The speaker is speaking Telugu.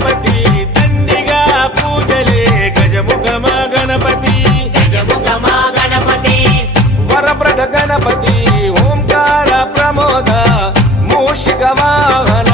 గణపతి దండిగా పూజలే గజముఖమ గణపతి గజముఖమా గణపతి వరప్రద గణపతి ఓంకార ప్రమోద మూషిక వాహన